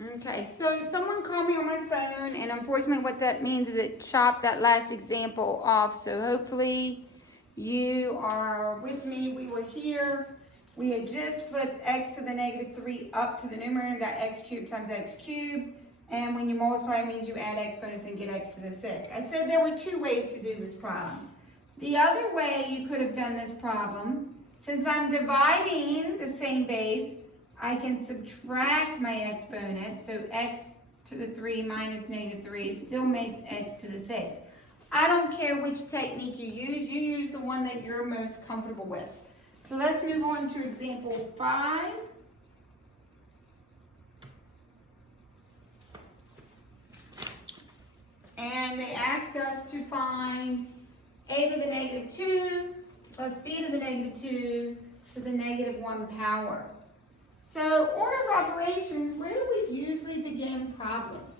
Okay, so someone called me on my phone, and unfortunately what that means is it chopped that last example off, so hopefully you are with me. We were here. We had just flipped x to the -3 up to the numerator, got x cubed times x cubed, and when you multiply it means you add exponents and get x to the 6. I said there were two ways to do this problem. The other way you could have done this problem, since I'm dividing the same base, I can subtract my exponent, so x to the 3 minus -3 still makes x to the 6. I don't care which technique you use the one that you're most comfortable with. So let's move on to example 5. And they ask us to find a to the -2 plus b to the -2 to the -1 power. So order of operations, where do we usually begin problems?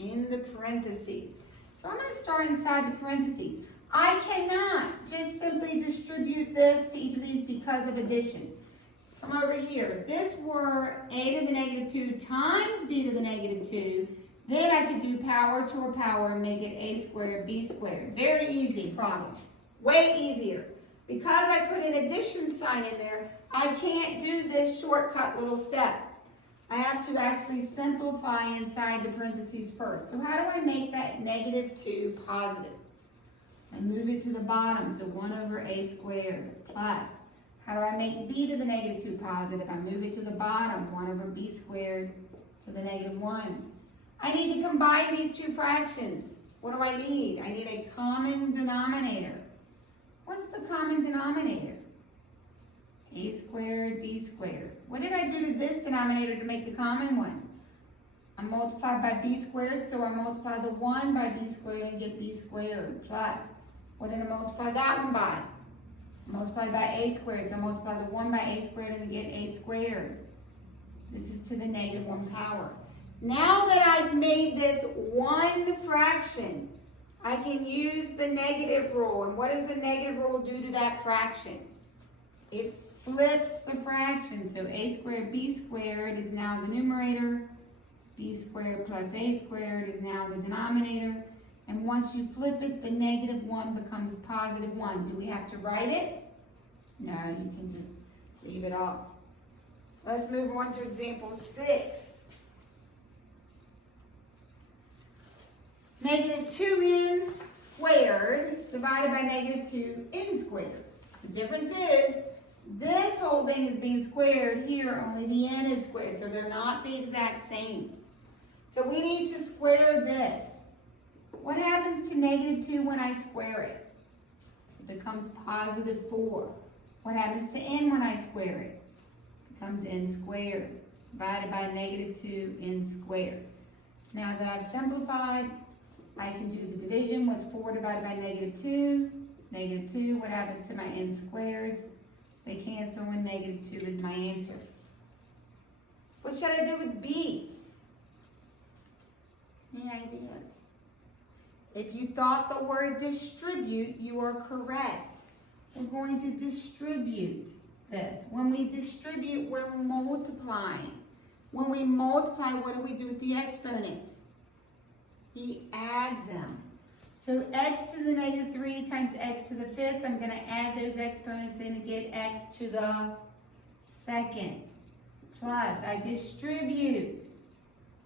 In the parentheses. So I'm going to start inside the parentheses. I cannot just simply distribute this to each of these because of addition. Come over here. If this were a to the -2 times b to the -2, then I could do power to a power and make it a squared, b squared. Very easy problem. Way easier. Because I put an addition sign in there, I can't do this shortcut little step. I have to actually simplify inside the parentheses first. So how do I make that -2 positive? I move it to the bottom, so 1 over a squared plus. How do I make b to the -2 positive? I move it to the bottom, 1 over b squared to the -1. I need to combine these two fractions. What do I need? I need a common denominator. What's the common denominator? A squared, b squared. What did I do to this denominator to make the common one? I multiplied by b squared, so I multiply the 1 by b squared and get b squared plus. What did I multiply that one by? I multiplied by a squared, so I multiply the 1 by a squared and get a squared. This is to the -1 power. Now that I've made this one fraction, I can use the negative rule. And what does the negative rule do to that fraction? It flips the fraction. So a squared, b squared is now the numerator. B squared plus a squared is now the denominator. And once you flip it, the -1 becomes +1. Do we have to write it? No, you can just leave it off. So let's move on to example 6. -2n squared divided by -2n squared. The difference is this whole thing is being squared here, only the n is squared, so they're not the exact same. So we need to square this. What happens to -2 when I square it? It becomes +4. What happens to n when I square it? It becomes n squared divided by -2n squared. Now that I've simplified, I can do the division. What's 4 divided by -2? -2. What happens to my n squareds? They cancel and -2 is my answer. What should I do with b? Any ideas? If you thought the word distribute, you are correct. We're going to distribute this. When we distribute, we're multiplying. When we multiply, what do we do with the exponents? We add them. So x to the -3 times x to the 5th, I'm going to add those exponents in and get x to the 2nd. Plus, I distribute.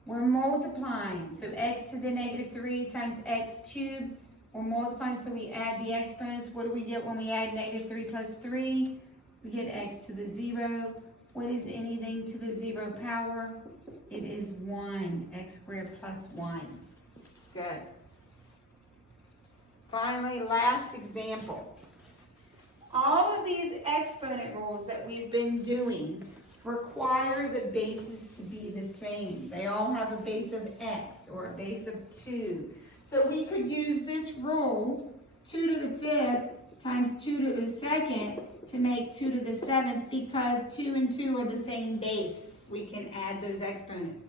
We're multiplying. So x to the -3 times x cubed. We're multiplying, so we add the exponents. What do we get when we add -3 plus 3? We get x to the 0. What is anything to the 0 power? It is 1. X squared plus 1. Good. Finally, last example. All of these exponent rules that we've been doing require the bases to be the same. They all have a base of x or a base of 2. So we could use this rule, 2 to the 5th times 2 to the 2nd, to make 2 to the 7th, because 2 and 2 are the same base. We can add those exponents.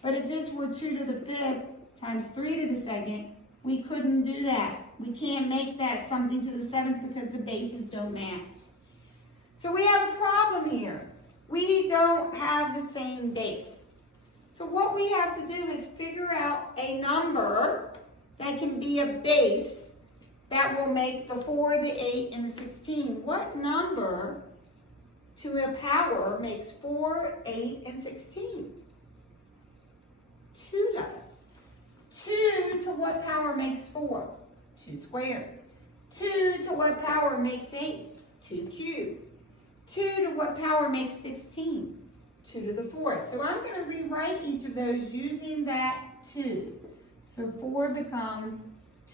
But if this were 2 to the 5th times 3 to the 2nd, we couldn't do that. We can't make that something to the 7th because the bases don't match. So we have a problem here. We don't have the same base. So what we have to do is figure out a number that can be a base that will make the 4, the 8, and the 16. What number to a power makes 4, 8, and 16? 2 does. 2 to what power makes 4? 2 squared. 2 to what power makes 8? 2 cubed. 2 to what power makes 16? 2 to the 4th. So I'm going to rewrite each of those using that 2. So 4 becomes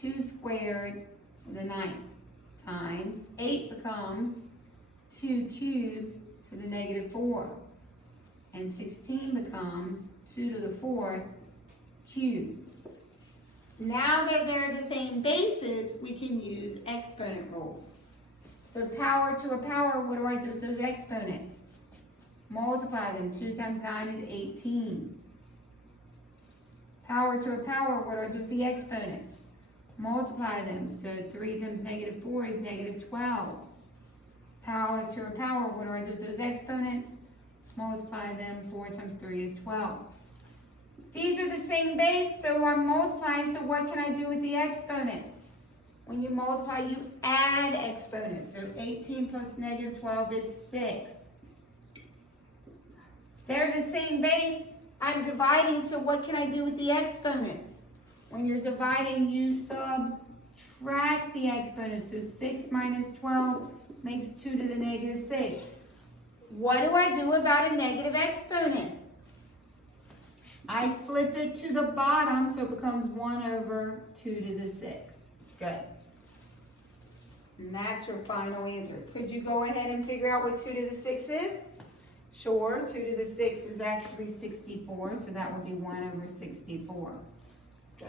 2 squared to the 9th times 8 becomes 2 cubed to the negative 4. And 16 becomes 2 to the 4th cubed. Now that they're the same bases, we can use exponent rules. So power to a power, what do I do with those exponents? Multiply them. 2 times 9 is 18. Power to a power, what do I do with the exponents? Multiply them. So 3 times negative 4 is negative 12. Power to a power, what do I do with those exponents? Multiply them. 4 times 3 is 12. These are the same base, so I'm multiplying, so what can I do with the exponents? When you multiply, you add exponents. So 18 plus negative 12 is 6. They're the same base. I'm dividing, so what can I do with the exponents? When you're dividing, you subtract the exponents. So 6 minus 12 makes 2 to the negative 6. What do I do about a negative exponent? I flip it to the bottom, so it becomes 1 over 2 to the 6. Good. And that's your final answer. Could you go ahead and figure out what 2 to the 6 is? Sure, 2 to the 6 is actually 64, so that would be 1 over 64. Good.